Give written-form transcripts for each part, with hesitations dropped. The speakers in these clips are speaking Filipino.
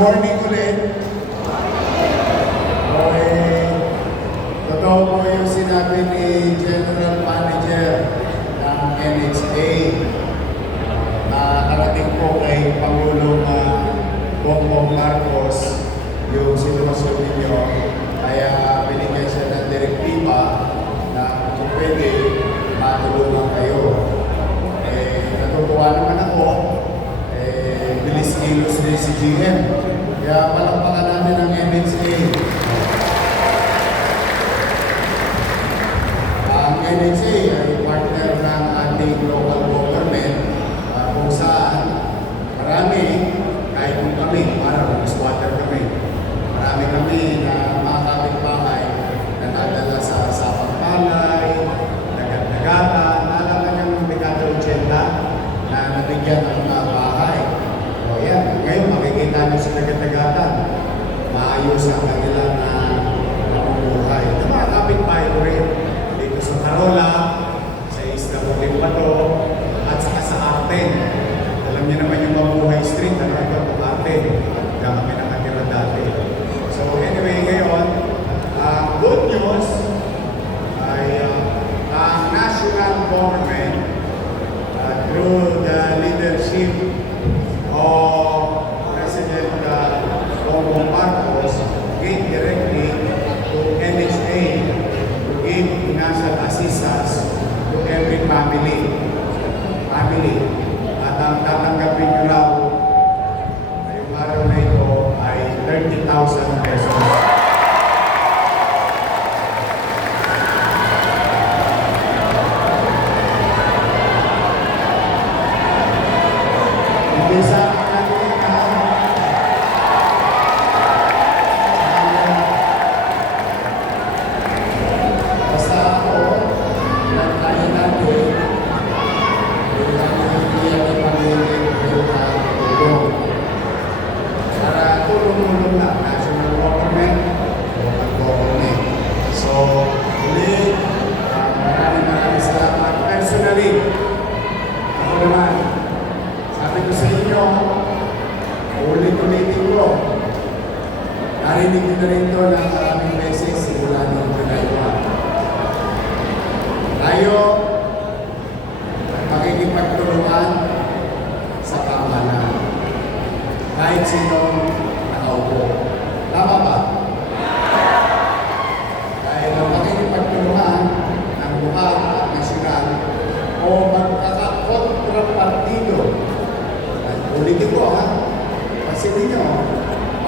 morning ulit. Okay. Totoo po yung sinabi ni General Manager ng NHA na narating po kay Pangulong Bongbong Marcos yung sitwasyon ninyo. Kaya binigay siya ng direktiba na kung pwede matulungan kayo. Natutuwa naman ako. Bilis-kilos din si GM. Kaya palakpakan natin ang NHA. Ang NHA ay partner ng ating local government kung saan marami, kahit kung kami, parang squatter kami. Marami kami na mga kapitbahay na nadala sa sapang palay, dagat-dagatan, alam na niyang dekada 80 na nabigyan ng mga bahay. O yan, ngayon makikita niyo sa dagat-dagatan, maayos ang kanilang pamumuhay. Ito mga kapitbahay ko rin dito sa Carola, sa Isla Cotabato, at saka sa Arten. Alam niyo naman yung Mabuhay Street, ano ito, Arten. Diyan kami nakatira dati. So anyway, ngayon, good news ay ang national government through the leadership of President Bongbong Marcos gave directly to NHA to give financial assistance to every family. At ang tatanggapin nyo raw ngayong araw na ito ay 30,000 pesos. Hindi sa akin basta ako, nagkaya natin, para tulong-tulong na national government, local government. So, ulit, maraming salamat. Personally, ako naman, sabi ko sa inyo, ulit-ulitin ko, narinig ko na rin ito ng maraming beses simula noong July 1. Tayo, makikipagtulungan sa pamahalaan. Kahit sinong nakaupo. Tama ba? Dahil ang makikipagtulungan ng lokal at nasyonal o magkakakontrapartido. Ulitin ko ha. Kasi ninyo,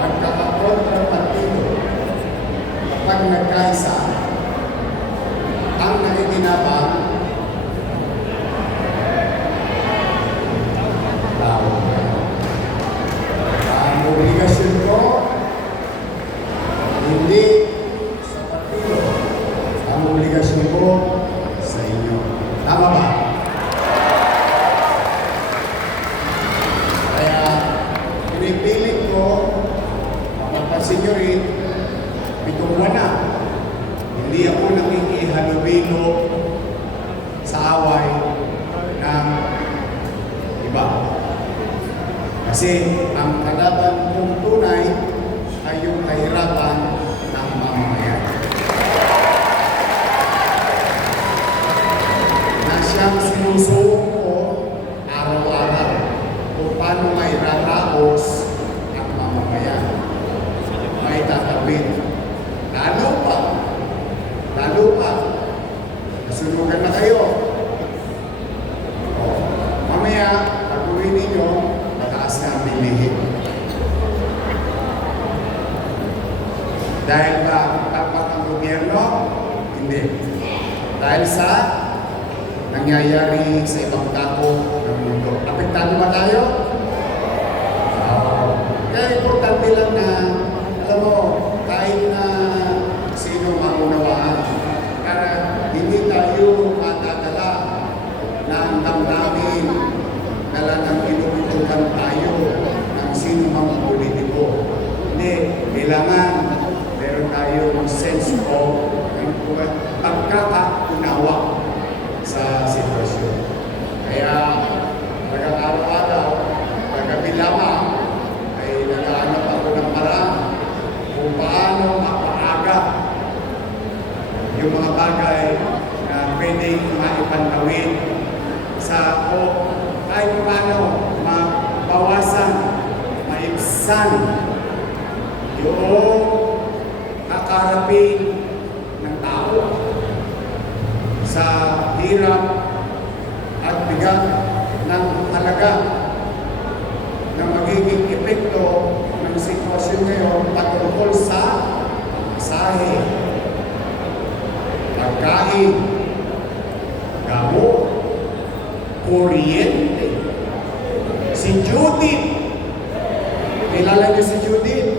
magkakakontrapartido. Kapag nagkaisa, ang nakikinabang ang obligasyon ko hindi sa partido, ang obligasyon ko sa inyo. Tama ba? Kaya pinipilit ko, mapapansin nyo rin, 7 buwan na, hindi ako nakikihalubilo sa away ng iba. Kasi ang kalaban kong tunay ay yung kahirapan ng mamamayan. Na siyang sinusuong ko araw-araw kung paano may raraos ang mamamayan. May tatawid. Lalo pa, nasunugan na kayo. Mamaya, pag-uwi ninyo, mataas na ang bilihin. Dahil ba tapat ang gobyerno? Hindi. Dahil sa nangyayari sa ibang dako ng mundo. Apektado ba tayo? Kaya importante lang na, alam mo, kahit na sino maunawaan, para hindi tayo matadala ng damdamin na lang ang inuutukan tayo ng sino mang politiko. Hindi, kailangan meron tayo ng sense of pagkakaunawa sa sitwasyon. Kaya, pagkakaraw-araw, pagkabi lamang, ay naghahanap ako bagay na pwedeng maipantawid sa o kahit paano mabawasan, maibsan yung kakarapin ng tao sa hirap at bigat ng halaga na magiging epekto ng sitwasyon ngayon patungkol sa pasahe, pagkain, gamot, kuryente. Si Judith, kilala niyo si Judith?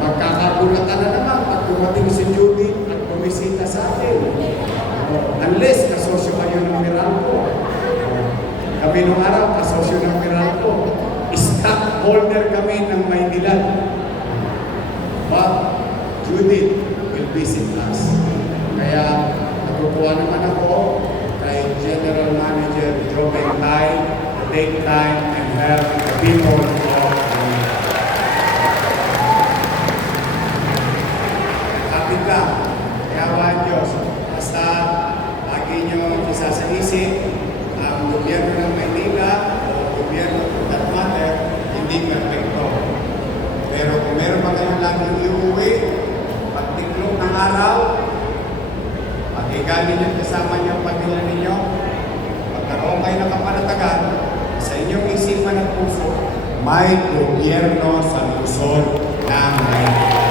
Magkakagulatan na naman pag dumating si Judith at bumisita sa atin. Unless kasosyo kayo ng Meralco. Kami nung araw, kasosyo ng Meralco. Stockholder kami ng Maynila. But Judith will visit us. Kaya natutuwa naman ako kay General Manager Joe Bentay to take time and help the people of Manila. Kapit lang, kayawan Diyos. Basta lagi nyo isa sa isip, ang gobyerno ng Maynila o gobyerno for that matter, hindi perfecto. Pero kung meron pa kayong laging iuwi, pagtiklop ng araw, pag-iganin nyo kasama niyo ang pamilya ninyo, pagkaroon kayo ng kapanatagan, sa inyong isipan at puso, may gobyerno sa Luzon ng Maynila.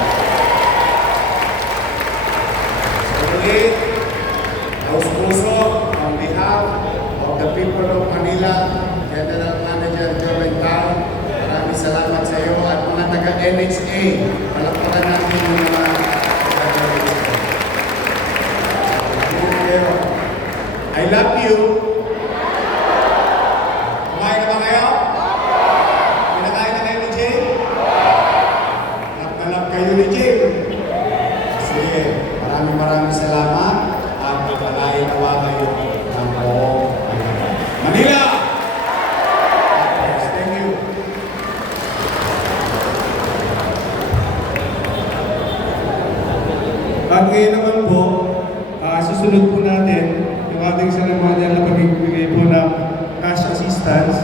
So ulit, puso on behalf of the people of Manila, General Manager Joe Bentay, maraming salamat sa iyo at mga taga-NHA. Palakpakan natin yung mga taga-NHA. I love you. Kumain na ba kayo? Pinakain na kayo ni Jay? Love kayo ni Jay? Sige, maraming salamat at pagpalain nawa kayo ng buong Manila! Thank you. At ngayon naman po, susunod po natin yung ating ceremonial na pagbibigay po ng cash assistance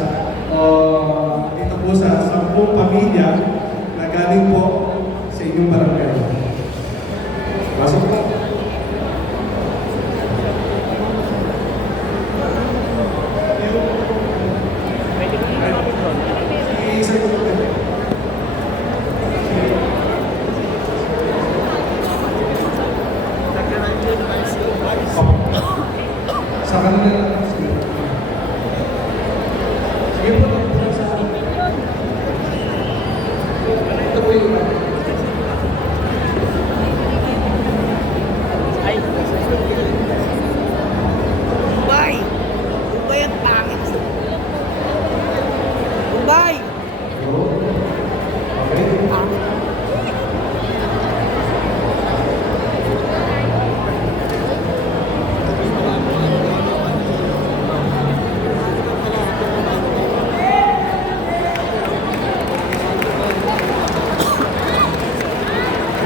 dito po sa 10 pamilya na galing po sa inyong barangay. Pasok po. Sa kanila lang. Sige po. Ito po yung Dubai! Dubai ang pangit. Dubai!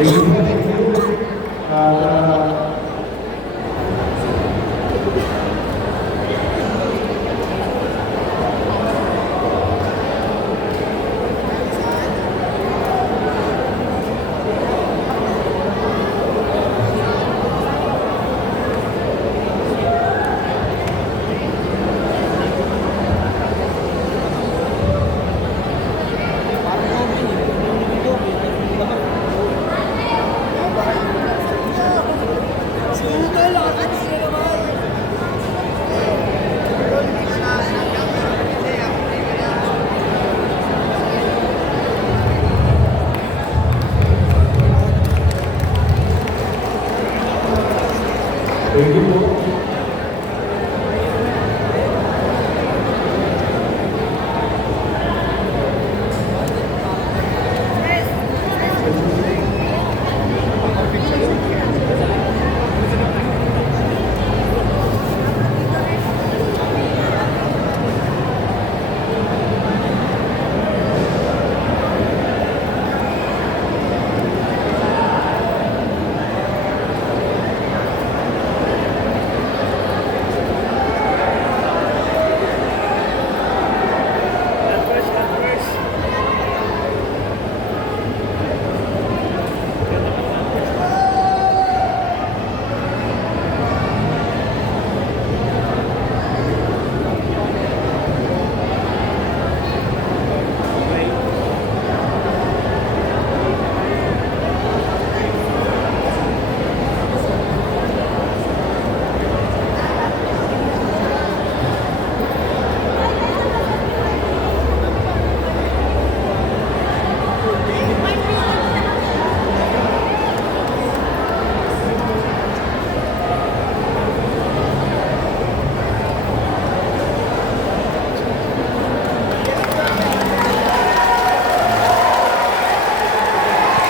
Thank you. Thank you po.